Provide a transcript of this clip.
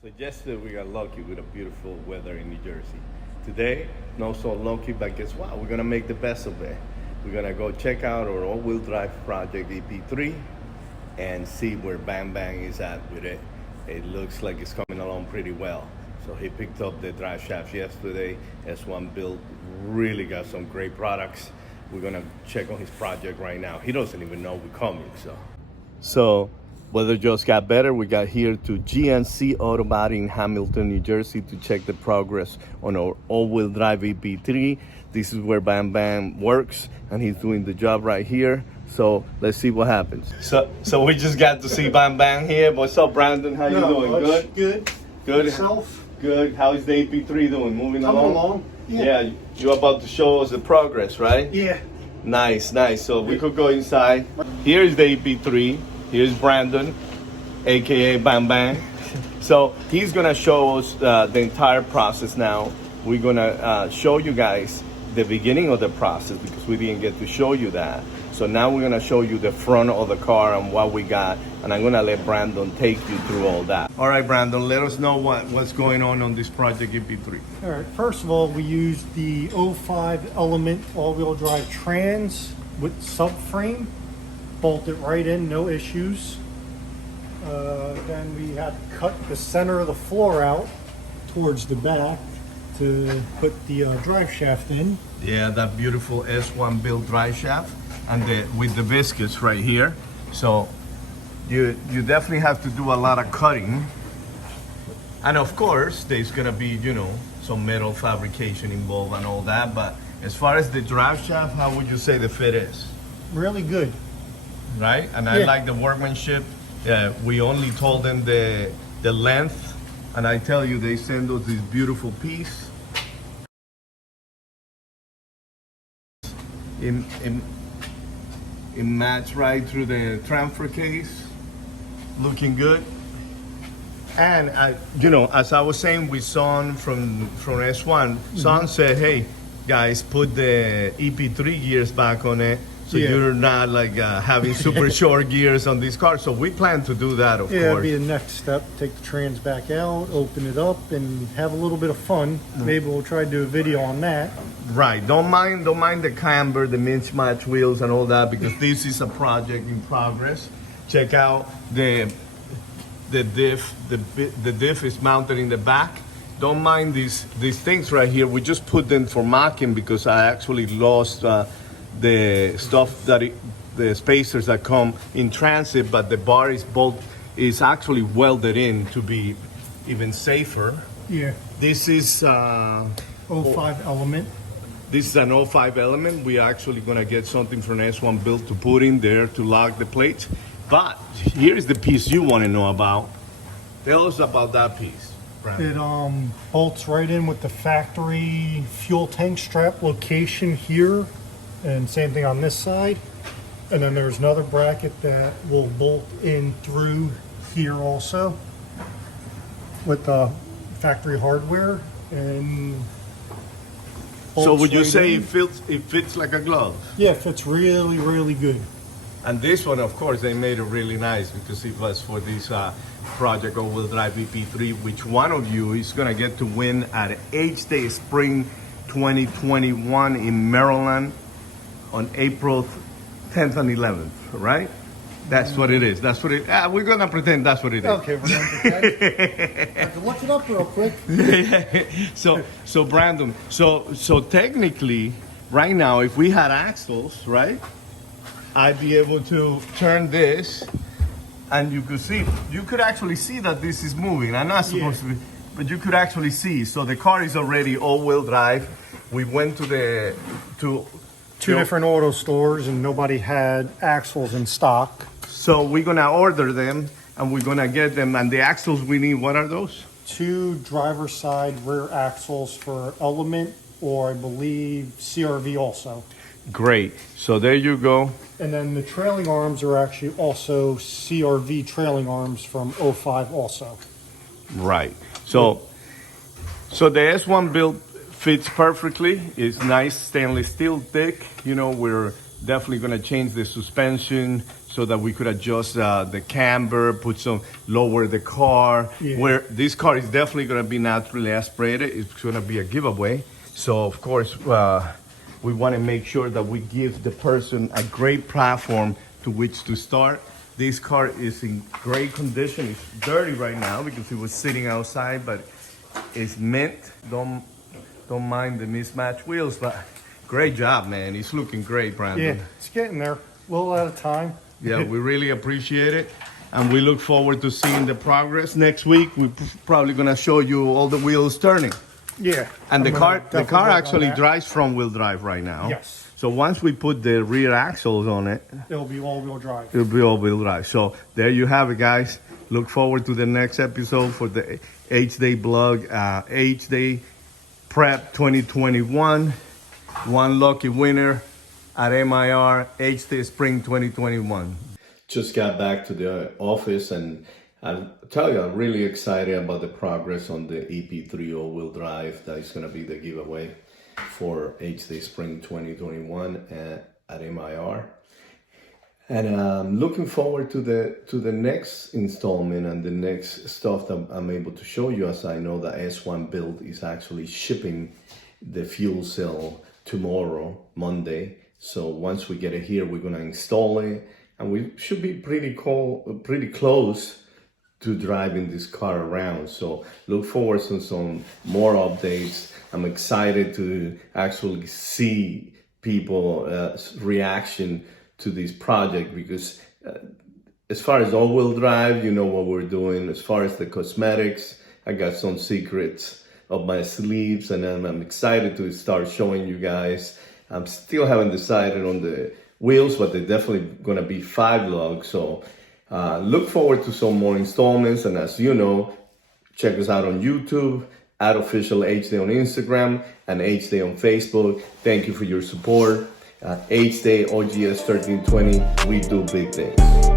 So yesterday we got lucky with a beautiful weather in New Jersey. Today, not so lucky, but guess what? We're gonna make the best of it. We're gonna go check out our all-wheel drive project EP3 and see where Bang Bang is at with it. It looks like it's coming along pretty well. So he picked up the drive shaft yesterday. S1 Build really got some great products. We're gonna check on his project right now. He doesn't even know we're coming, so weather just got better. We got here to GNC Auto Body in Hamilton, New Jersey to check the progress on our all-wheel drive EP3. This is where Bam Bam works, and he's doing the job right here. So let's see what happens. So we just got to see Bam Bam here. What's up, Brandon? How you doing? Good? Good? Good. Yourself? Good. How is the EP3 doing? Moving Coming along? Yeah. You're about to show us the progress, right? Yeah. Nice. So we could go inside. Here's the EP3. Here's Brandon, aka Bam Bam. So he's gonna show us the entire process now. We're gonna show you guys the beginning of the process because we didn't get to show you that. So now we're gonna show you the front of the car and what we got, and I'm gonna let Brandon take you through all that. All right, Brandon, let us know what's going on this project EP3. All right. First of all, we used the 05 Element all-wheel drive trans with subframe. Bolted right in, no issues. Then we had to cut the center of the floor out towards the back to put the drive shaft in. Yeah, that beautiful S1 Build drive shaft, and with the viscous right here. So you definitely have to do a lot of cutting, and of course there's gonna be some metal fabrication involved and all that. But as far as the drive shaft, how would you say the fit is? Really good. Right, and I like the workmanship. We only told them the length, and I tell you, they send us this beautiful piece. It matched right through the transfer case, looking good. And as I was saying with Son from S1, Son said, "Hey guys, put the EP3 gears back on it." So you're not like having super short gears on this car. So we plan to do that, of course. Yeah, it'd be the next step. Take the trans back out, open it up, and have a little bit of fun. Maybe we'll try to do a video on that. Right. Don't mind the camber, the mismatch wheels, and all that, because this is a project in progress. Check out the diff. The diff is mounted in the back. Don't mind these things right here. We just put them for mocking because I actually lost the stuff the spacers that come in transit, but the bar is actually welded in to be even safer. Yeah. This is 05 Element. This is an 05 Element. We're actually gonna get something from S1 Build to put in there to lock the plates. But here's the piece you want to know about. Tell us about that piece, Brandon. It bolts right in with the factory fuel tank strap location here. And same thing on this side. And then there's another bracket that will bolt in through here also with the factory hardware. And so would you right say in. it fits like a glove? Yeah, it fits really, really good. And this one, of course, they made it really nice because it was for this project all-wheel drive EP3, which one of you is gonna get to win at Hday Spring 2021 in Maryland on April 10th and 11th, right? That's what it is. That's what it. We're gonna pretend that's what it is. Okay, we're gonna pretend. I have to look it up real quick. So Brandon, so technically, right now, if we had axles, right, I'd be able to turn this, and you could actually see that this is moving. I'm not supposed to be, but you could actually see. So the car is already all-wheel drive. We went to Two different auto stores, and nobody had axles in stock. So we're gonna order them, and we're gonna get them. And the axles we need, what are those? 2 driver's side rear axles for Element, or I believe CRV also. Great. So there you go. And then the trailing arms are actually also CRV trailing arms from 05 also. Right. So the S1 Build fits perfectly. It's nice stainless steel thick. We're definitely gonna change the suspension so that we could adjust the camber, lower the car. Yeah. Where this car is definitely gonna be naturally aspirated. It's gonna be a giveaway. So of course, we wanna make sure that we give the person a great platform to which to start. This car is in great condition. It's dirty right now because it was sitting outside, but it's mint. Don't mind the mismatched wheels, but great job, man. It's looking great, Brandon. Yeah, it's getting there. A little at a time. Yeah, we really appreciate it. And we look forward to seeing the progress. Next week, we're probably gonna show you all the wheels turning. Yeah. And the I'm car gonna definitely work on actually that. drives front wheel drive right now. Yes. So once we put the rear axles on it, It'll be all-wheel drive. it'll be all-wheel drive. So there you have it, guys. Look forward to the next episode for the Hday blog, Hday Prep 2021. One lucky winner at MIR Hday Spring 2021. Just got back to the office, and I'll tell you, I'm really excited about the progress on the EP3 all-wheel drive. That is going to be the giveaway for Hday Spring 2021 at MIR. And I'm looking forward to the next installment and the next stuff that I'm able to show you, as I know the S1 build is actually shipping the fuel cell tomorrow, Monday. So once we get it here, we're gonna install it, and we should be pretty close to driving this car around. So look forward to some more updates. I'm excited to actually see people's reaction to this project, because as far as all-wheel drive, you know what we're doing. As far as the cosmetics, I got some secrets up my sleeves, and I'm excited to start showing you guys. I'm still haven't decided on the wheels, but they're definitely gonna be 5 lugs. So look forward to some more installments. And as you know, check us out on YouTube, at official Hday on Instagram, and Hday on Facebook. Thank you for your support. Hday OGS 1320, we do big things.